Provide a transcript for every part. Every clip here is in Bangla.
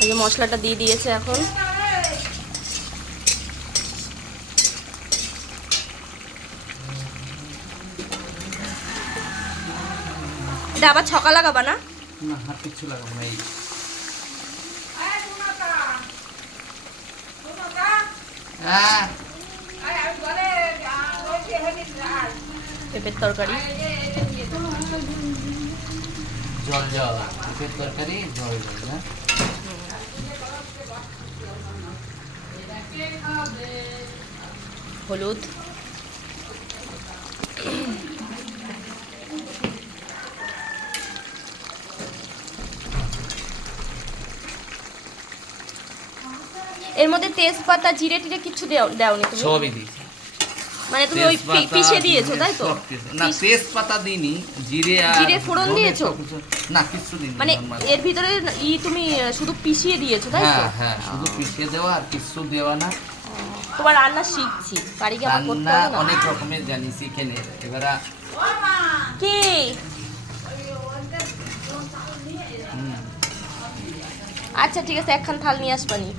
এই যে মশলাটা দিয়ে দিয়েছে এখন। এটা আবার ছকা লাগাবা না? না হাত কিচ্ছু লাগাবো না এই। হ্যাঁ। পেঁপের তরকারি। জল জল পেঁপের তরকারি জল জল না হলুদ। এর মধ্যে তেজপাতা জিরে টিরে কিছু দেওনি তুমি? সবই দিয়েছি। মানে তুমি ওই পিষে দিয়েছ তাই তো? না তেজপাতা দিইনি জিরে আর জিরে ফোড়ন দিয়েছ? না কিছু দিইনি মানে এর ভিতরে ই তুমি শুধু পিষিয়ে দিয়েছ তাই তো? হ্যাঁ হ্যাঁ শুধু পিষে দেওয়া আর কিছু দেওয়া না। তোমার রান্না শিখছি বাড়ি গিয়ে আবার করতে হবে না? অনেক রকমের জানি শিখে নে এবারে কি? আচ্ছা ঠিক আছে একখান থাল নিয়ে আসবানি।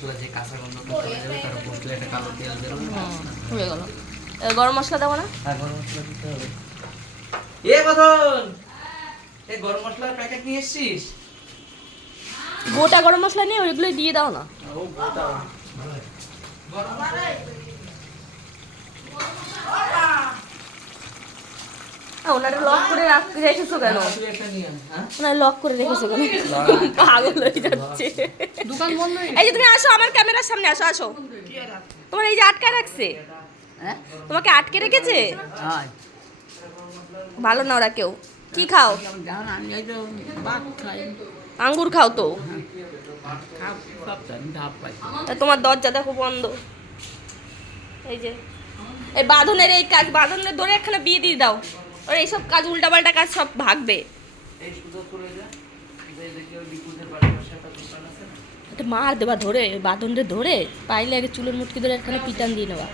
মশলা যে কাঁচা গন্ধটা চলে যাবে তার উপর একটা কালো তেল দেবো হয়ে গেল। গরম মশলা দেবো না? আর গরম মশলা দিতে হবে। এ বদন এই গরম মশলার প্যাকেট নিয়ে এসেছিস? গোটা গরম মশলা নিয়ে ওইগুলো দিয়ে দাও না। ও গোটা। ওনারা লক করে রাখ- রেখেছো কেন? হ্যাঁ ওনারা লক করে রেখেছো কেন? পাগল হয়ে যাচ্ছে। দোকান বন্ধ এই যে তুমি আসো আমার ক্যামেরার সামনে আসো আসো। তোমার এই যে আটকে রাখছে? হ্যাঁ? তোমাকে আটকে রেখেছে? ভালো না ওরা কেউ। কি খাও? জান আমি এই তো ভাত খাই। আঙ্গুর খাও তা। তোমার দরজা দেখো বন্ধ। এই যে। এই বাঁধনের এই কাজ বাঁধনের ধরে একখানে বিয়ে দিয়ে দাও। ওর এইসব কাজ উল্টাপাল্টা কাজ সব ভাগবে। একটা মার দেবা ধরে বাঁধনরে ধরে পাইলে আগে চুলের মুটকি ধরে এখানে পিটান দিয়ে নেওয়া।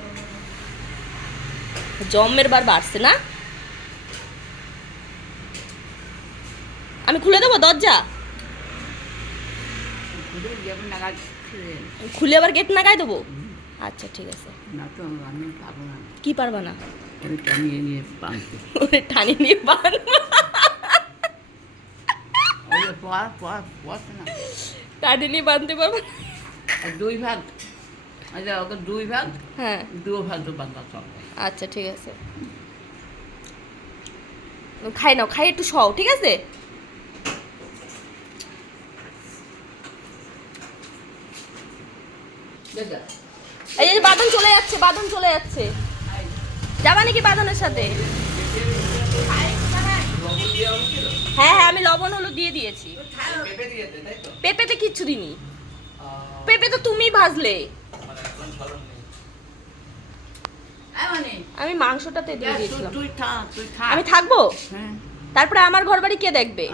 জম্মের বার বাড়ছে না? আমি খুলে দেবো দরজা? খুলে আবার গেট নাগায় দেবো? আচ্ছা ঠিক আছে। কি পারবা না? আমি টানিয়ে নিয়ে পাঁচতে ওরে টানি নিয়ে বাঁধবো নিয়ে বাঁধতে পারব দুই ভাগ। আচ্ছা ওকে দুই ভাগ হ্যাঁ। দু ভাগ দু ভাগ আচ্ছা ঠিক আছে। খাই নাও খাই একটু ঠিক আছে? দেখা এই যে বাদন চলে যাচ্ছে বাদন চলে যাচ্ছে। যাবা নাকি বাদনের সাথে? হ্যাঁ হ্যাঁ আমি লবণ, হলুদ দিয়ে দিয়েছি। পেঁপেতে কিচ্ছু দিনি পেঁপে তো তুমি ভাজলে। আমি মাংসটাতে দিয়ে দিয়েছিলাম। আমি থাকব? তারপরে আমার ঘর বাড়ি কে দেখবে?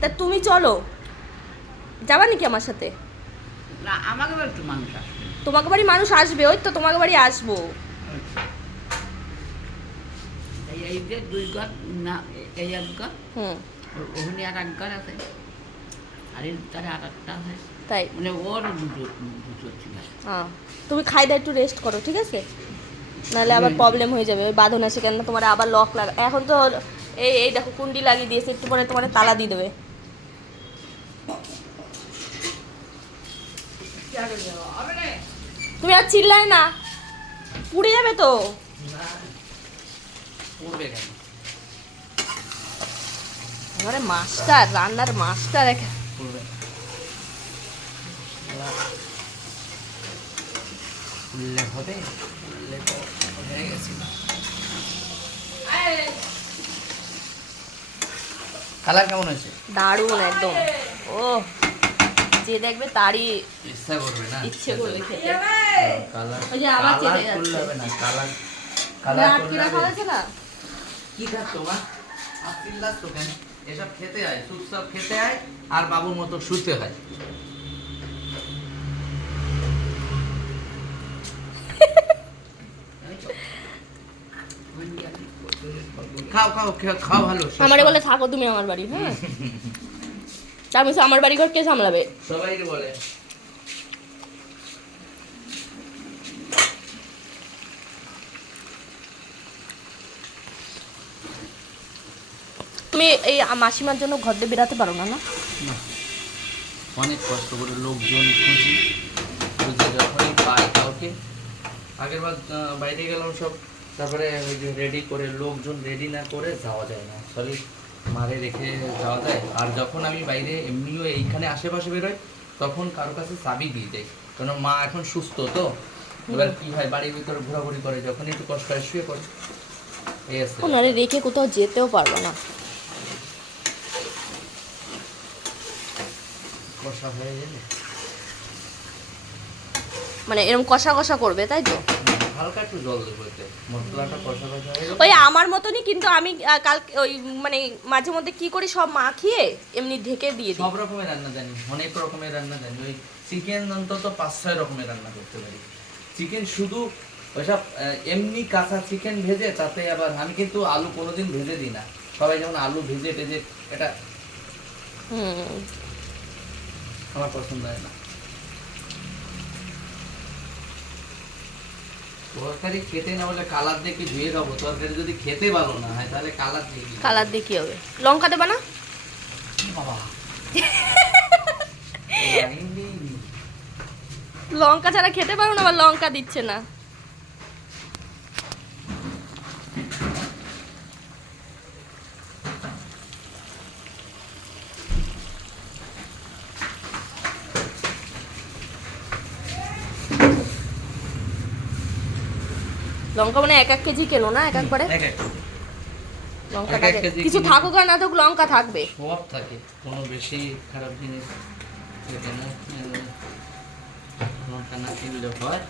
তা তুমি চলো। যাবা নাকি আমার সাথে? না, আমাকে একটু মাংস। তোমাকে বাড়ি মানুষ আসবে ওই তো তোমাকে বাড়ি আসব। এই এই যে দুই ঘর না এই এক ঘর হুম। ওখানে আর এক ঘর আছে। আর এর আর একটা আছে। তাই? মানে ওর হ্যাঁ তুমি খাই দাও একটু রেস্ট করো ঠিক আছে? নাহলে আবার প্রবলেম হয়ে যাবে ওই বাঁধন আসে কেন তোমার আবার লক লাগা এখন তো এই এই দেখো কুন্ডি লাগিয়ে দিয়েছে একটু পরে তোমার তালা দিয়ে দেবে। তুমি আর চিল্লাই না। পুড়ে যাবে তো? এবারে মাস্টার রান্নার মাস্টার উল্লেখ হবে হয়ে কালার কেমন হয়েছে? দারুণ একদম। ও যে দেখবে তারই ইচ্ছা করবে না ইচ্ছে করবে খেতে। ওই যে আবার যাচ্ছে। না কালার কালার রাখা আছে না কি আপিল্লাস তো কেন? এসব খেতে হয় খেতে আর বাবুর মতো শুতে হয়। খাও খাও খাও ভালো আমারে বলে থাকো তুমি আমার বাড়ি হ্যাঁ? তার আমার বাড়ি ঘর কে সামলাবে? সবাই বলে। তুমি এই মাসিমার জন্য ঘর দিয়ে বেরাতে পারো না না? না, অনেক কষ্ট করে লোকজন খুঁজি খুঁজে যখনই পাই কাউকে। আগের বার বাইরে গেলাম সব। তারপরে ওই যে রেডি করে লোকজন রেডি না করে যাওয়া যায় না। সরি মারে রেখে যাওয়া যায়। আর যখন আমি বাইরে এমনিও এইখানে আশেপাশে বেরোই তখন কারও কাছে চাবি দিয়ে দেয় কারণ মা এখন সুস্থ তো। এবার কি হয় বাড়ির ভিতরে ঘোরাঘুরি করে যখন একটু কষ্ট হয় শুয়ে পড়ে। এই আছে। ওনারে রেখে কোথাও যেতেও পারব না। কষা হয়ে গেলে। মানে এরকম কষা কষা করবে তাই তো? হালকা একটু জল দেবো এতে। মশলাটা কষা কষা ওই আমার মতনই কিন্তু আমি কাল ওই মানে মাঝে মধ্যে কি করি সব মাখিয়ে এমনি ঢেকে দিয়ে দিই। সব রকমের রান্না জানি অনেক রকমের রান্না জানি। ওই চিকেন অন্তত পাঁচ ছয় রকমের রান্না করতে পারি। চিকেন শুধু ওইসব এমনি কাঁচা চিকেন ভেজে তাতে আবার আমি কিন্তু আলু কোনোদিন ভেজে দিই না। সবাই যেমন আলু ভেজে টেজে এটা আমার পছন্দ হয় না। তরকারি খেতে না হলে কালার দিয়ে কি ধুয়ে খাব? তরকারি যদি খেতে ভালো না হয় তাহলে কালার দিয়ে কালার দিয়ে কি হবে? লঙ্কা দেবা না? বাবা। লঙ্কা ছাড়া খেতে পারো না আবার লঙ্কা দিচ্ছে না। লঙ্কা মানে এক এক কেজি কেনো না এক একবারে এক এক লঙ্কা এক এক কেজি কিছু থাকুক আর না থাকুক লঙ্কা থাকবে। সব থাকে কোনো বেশি খারাপ জিনিস লঙ্কা না কিনলে হয়